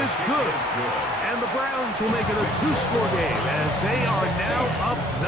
is good. And the Browns will make it a two-score game as they are now up 9.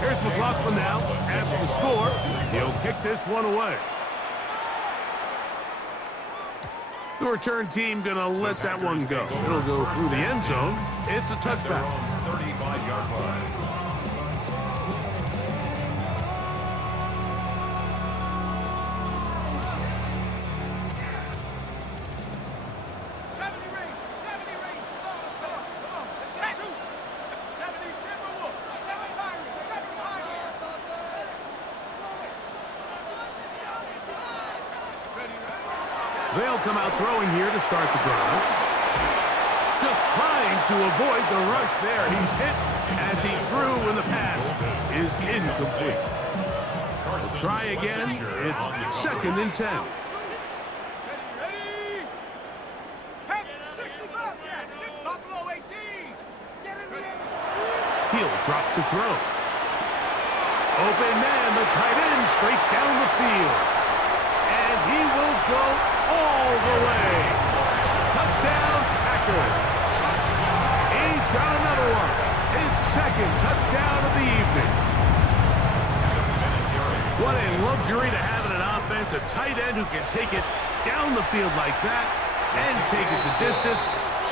Here's McLaughlin now. After the score, he'll kick this one away. The return team going to let that one go. It'll go through the end zone. It's a touchback. 35-yard line. They'll come out throwing here to start the drive. Just trying to avoid the rush there. He's hit as he threw when the pass is incomplete. We'll try again. It's 2nd and 10. He'll drop to throw. Open man, the tight end, straight down the field. And he will go all the way. Touchdown, Packers. He's got another one. His 2nd touchdown of the evening. What a luxury to have in an offense, a tight end who can take it down the field like that and take it the distance.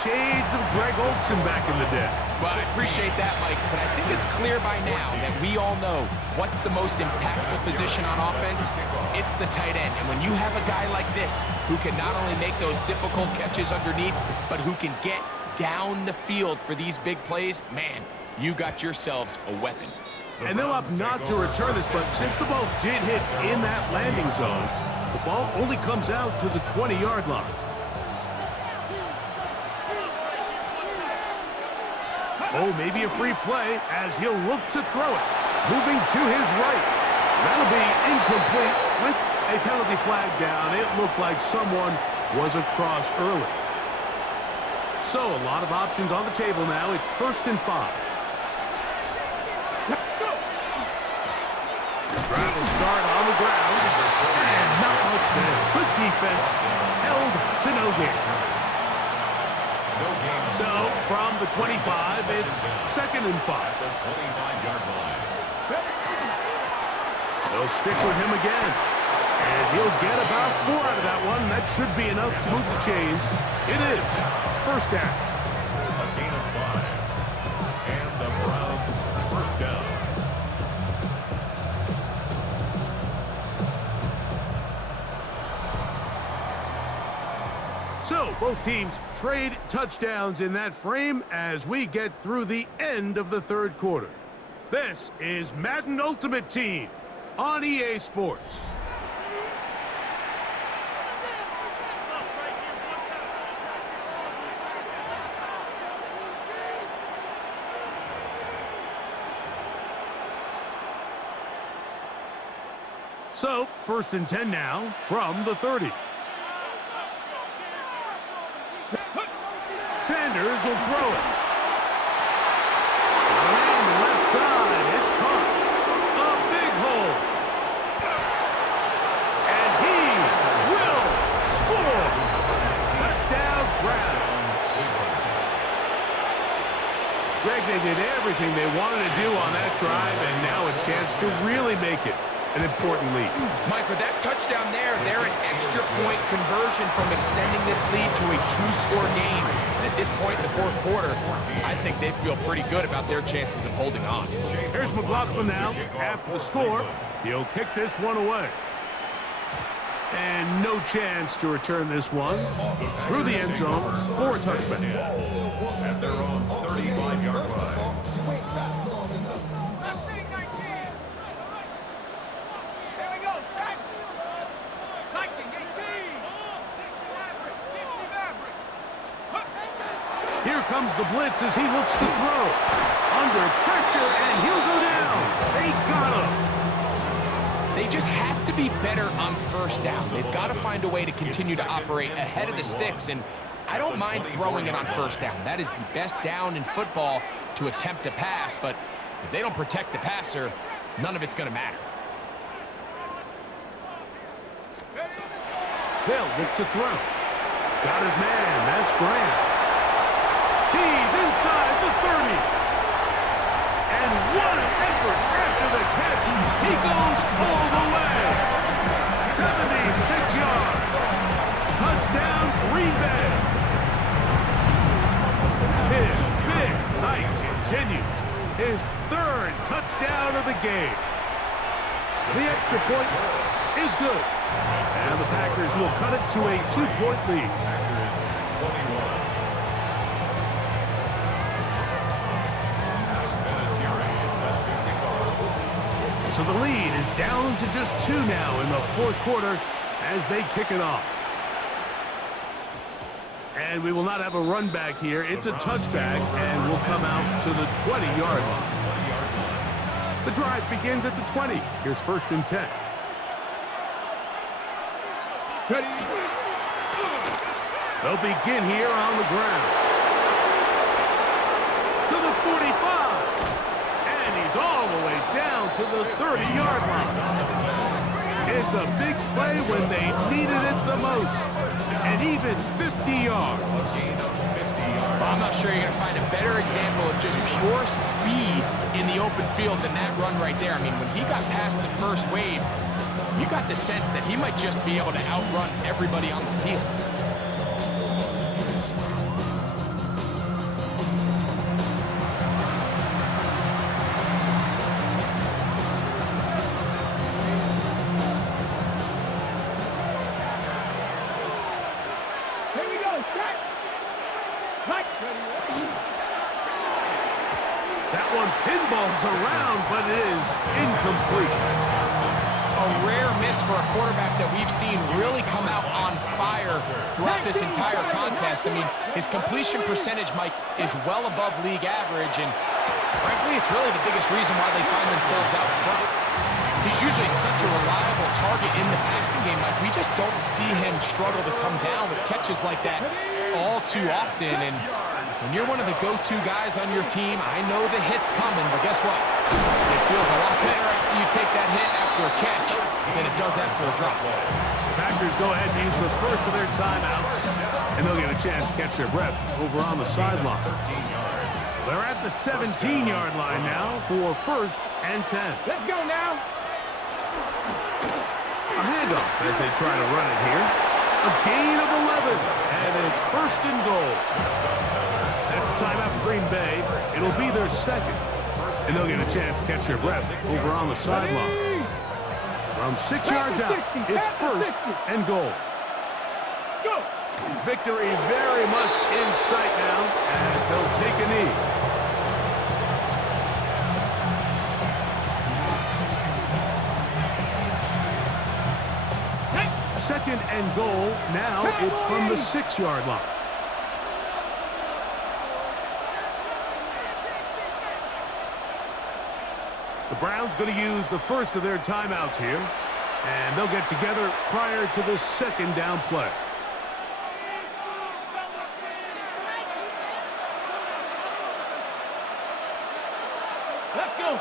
Shades of Greg Olsen back in the day. Well, I appreciate that, Mike, but I think it's clear by now that we all know what's the most impactful position on offense. It's the tight end. And when you have a guy like this who can not only make those difficult catches underneath, but who can get down the field for these big plays, man, you got yourselves a weapon. And they'll opt not to return this, but since the ball did hit in that landing zone, the ball only comes out to the 20-yard line. Oh, maybe a free play as he'll look to throw it. Moving to his right. That'll be incomplete with a penalty flag down. It looked like someone was across early. So a lot of options on the table now. It's 1st and 5. Drive will start on the ground. And not much there. Good defense. Held to no gain. So, from the 25, it's 2nd and 5. They'll stick with him again. And he'll get about 4 out of that one. That should be enough to move the chains. It is 1st down. A gain of 5. And the Browns 1st down. So, both teams trade touchdowns in that frame as we get through the end of the 3rd quarter. This is Madden Ultimate Team on EA Sports. So, 1st and 10 now from the 30. Sanders will throw it. Around the left side, it's caught. A big hole. And he will score. Touchdown, Browns. Greg, they did everything they wanted to do on that drive, and now a chance to really make it an important lead. Mike, with that touchdown there, they're an extra point conversion from extending this lead to a 2-score game. And at this point in the 4th quarter, I think they feel pretty good about their chances of holding on. Here's McLaughlin now. After the score, he'll kick this one away. And no chance to return this one through the end zone for a touchback. At their own 35-yard line. Here comes the blitz as he looks to throw. Under pressure, and he'll go down. They got him. They just have to be better on 1st down. They've got to find a way to continue to operate ahead of the sticks, and I don't mind throwing it on 1st down. That is the best down in football to attempt a pass, but if they don't protect the passer, none of it's going to matter. They'll look to throw. Got his man. That's Grant. He's inside the 30. And what an effort after the catch. He goes all the way. 76 yards. Touchdown, Green Bay. His big night continues. His third touchdown of the game. The extra point is good. And the Packers will cut it to a 2-point lead. Packers 21. So the lead is down to just 2 now in the fourth quarter as they kick it off. And we will not have a run back here. It's a touchback and will come out to the 20-yard line. The drive begins at the 20. Here's 1st and 10. They'll begin here on the ground. To the 45. And he's all the way down to the 30-yard line. It's a big play when they needed it the most. And even 50 yards. Well, I'm not sure you're going to find a better example of just pure speed in the open field than that run right there. I mean, when he got past the first wave, you got the sense that he might just be able to outrun everybody on the field. That one pinballs around, but it is incomplete. A rare miss for a quarterback that we've seen really come out on fire throughout this entire contest. I mean, his completion percentage, Mike, is well above league average, and frankly, it's really the biggest reason why they find themselves out front. He's usually such a reliable target in the passing game, Mike. We just don't see him struggle to come down with catches like that all too often, and when you're one of the go-to guys on your team, I know the hit's coming, but guess what? It feels a lot better after you take that hit after a catch than it does after a drop. The Packers go ahead and use the first of their timeouts, and they'll get a chance to catch their breath over on the sideline. They're at the 17-yard line now for 1st and 10. Let's go now. A handoff as they try to run it here. A gain of 11, and it's 1st and goal. That's a timeout for Green Bay. It'll be their second. And they'll get a chance to catch their breath over on the sideline. From 6 yards out, it's 1st and goal. Victory very much in sight now as they'll take a knee. Second and goal. Now it's from the 6-yard line. The Browns going to use the first of their timeouts here, and they'll get together prior to the 2nd down play. Let's go.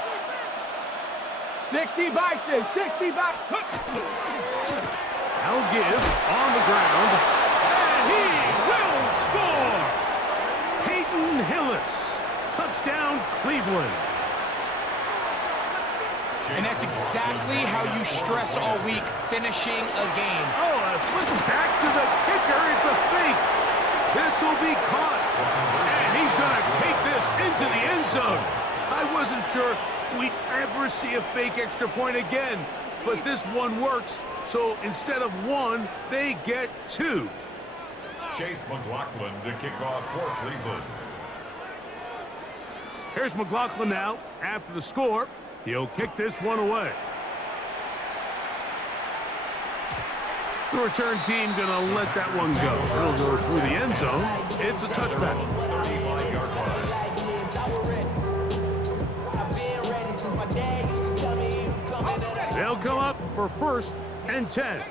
60 by 6, 60 by. I'll give on the ground, and he will score! Peyton Hillis, touchdown Cleveland. And that's exactly how you stress all week, finishing a game. Oh, a flip back to the kicker. It's a fake. This will be caught. And he's going to take this into the end zone. I wasn't sure we'd ever see a fake extra point again, but this one works. So instead of 1, they get 2. Chase McLaughlin to kick off for Cleveland. Here's McLaughlin now after the score. He'll kick this one away. The return team going to let that one go. It'll go through the end zone. It's a touchback. 35-yard line. They'll come up for 1st and 10.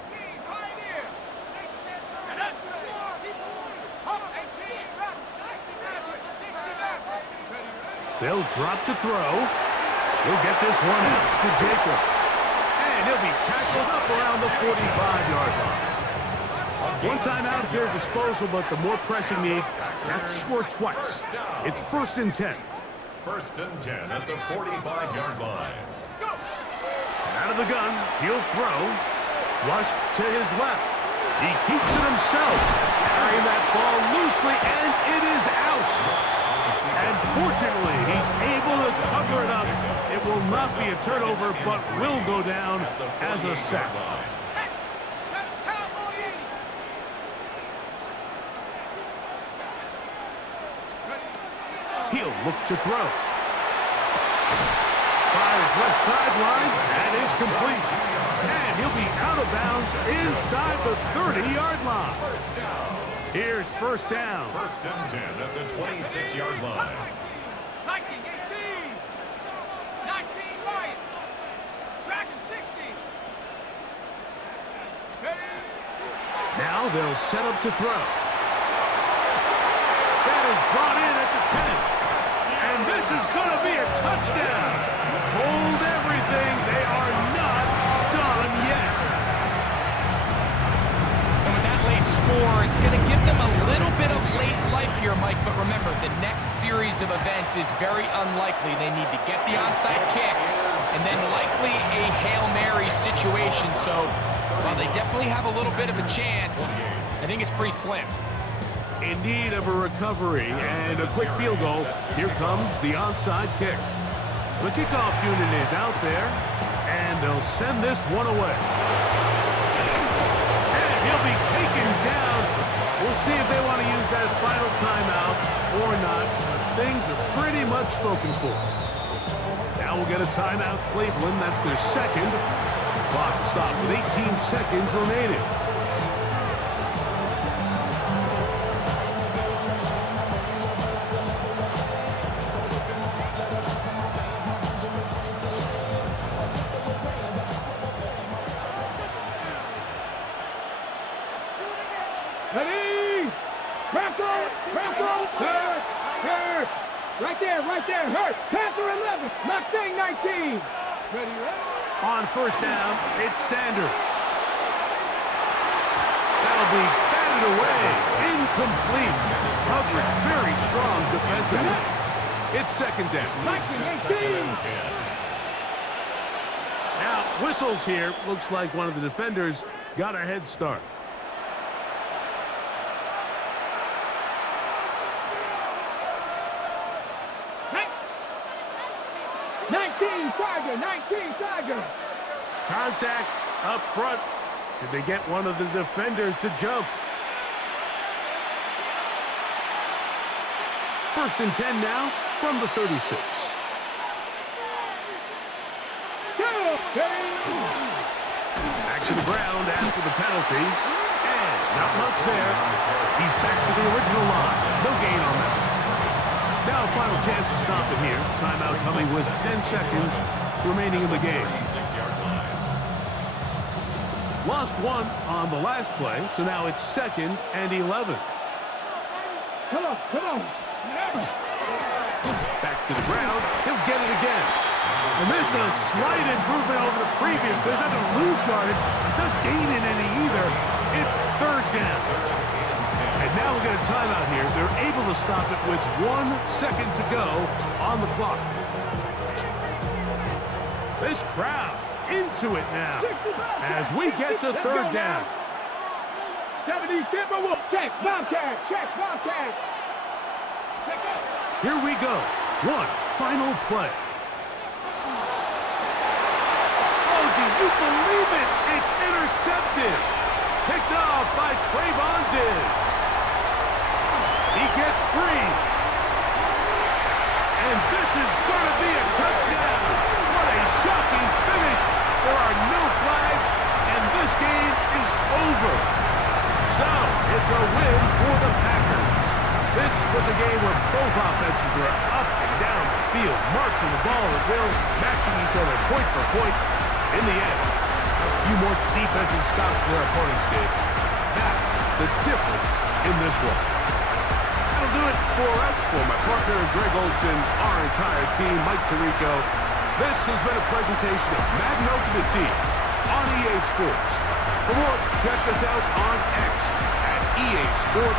They'll drop to throw. He'll get this one out to Jacobs. And he'll be tackled up around the 45-yard line. One timeout at their disposal, but the more pressing need, they have to score twice. It's 1st and 10. 1st and 10 at the 45-yard line. Out of the gun, he'll throw. Flushed to his left. He keeps it himself. Carrying that ball loosely, and it is out. And fortunately, he's able to cover it up. It will not be a turnover, but will go down as a sack. He'll look to throw. Fires left sideline. That is complete. And he'll be out of bounds inside the 30-yard line. Here's 1st down. 1st and 10 at the 26-yard line. 19, 18. 19, right. Dragon 60. Now they'll set up to throw. That is brought in at the 10. And this is going to be a touchdown. Hold everything. They are not done yet. And with that late score, it's going to give them a little bit of late life here, Mike. But remember, the next series of events is very unlikely. They need to get the onside kick and then likely a Hail Mary situation. So while they definitely have a little bit of a chance, I think it's pretty slim. In need of a recovery and a quick field goal, here comes the onside kick. The kickoff unit is out there, and they'll send this one away. And he'll be taken down. We'll see if they want to use that final timeout or not. Things are pretty much spoken for. Now we'll get a timeout, Cleveland. That's their second. The clock will stop with 18 seconds remaining. Ready? Right there, hurt. Panther 11, Mustang 19. Ready? On 1st down, it's Sanders. That'll be batted away. Incomplete. Coverage very strong defensively. It's 2nd down. 19, 18. Now, whistles here. Looks like one of the defenders got a head start. Tiger. Contact up front. Did they get one of the defenders to jump? 1st and 10 now from the 36. Back to the ground after the penalty. And not much there. He's back to the original line. No gain on that. Now a final chance to stop it here. Timeout coming with 10 seconds remaining in the game. Lost one on the last play, so now it's 2nd and 11. Come on. Back to the ground. He'll get it again. And this is a slight improvement over the previous. There's not going to lose yardage. He's not gaining any either. It's 3rd down. And now we'll get a timeout here. They're able to stop it with 1 second to go on the clock. This crowd into it now as we get to 3rd down. 70 Timberwolf. Check, Bobcat. Here we go. One final play. Oh, do you believe it? It's intercepted. Picked off by Trayvon Diggs. He gets free. And this is going to be a touchdown. What a shocking finish. There are no flags, and this game is over. So, it's a win for the Packers. This was a game where both offenses were up and down the field, marching the ball at will, matching each other point for point. In the end, a few more defensive stops for their opponents did. That's the difference in this one. That'll do it for us. For my partner, Greg Olson, our entire team, Mike Tirico, this has been a presentation of Madden Ultimate Team on EA Sports. For more, check us out on X EA Sports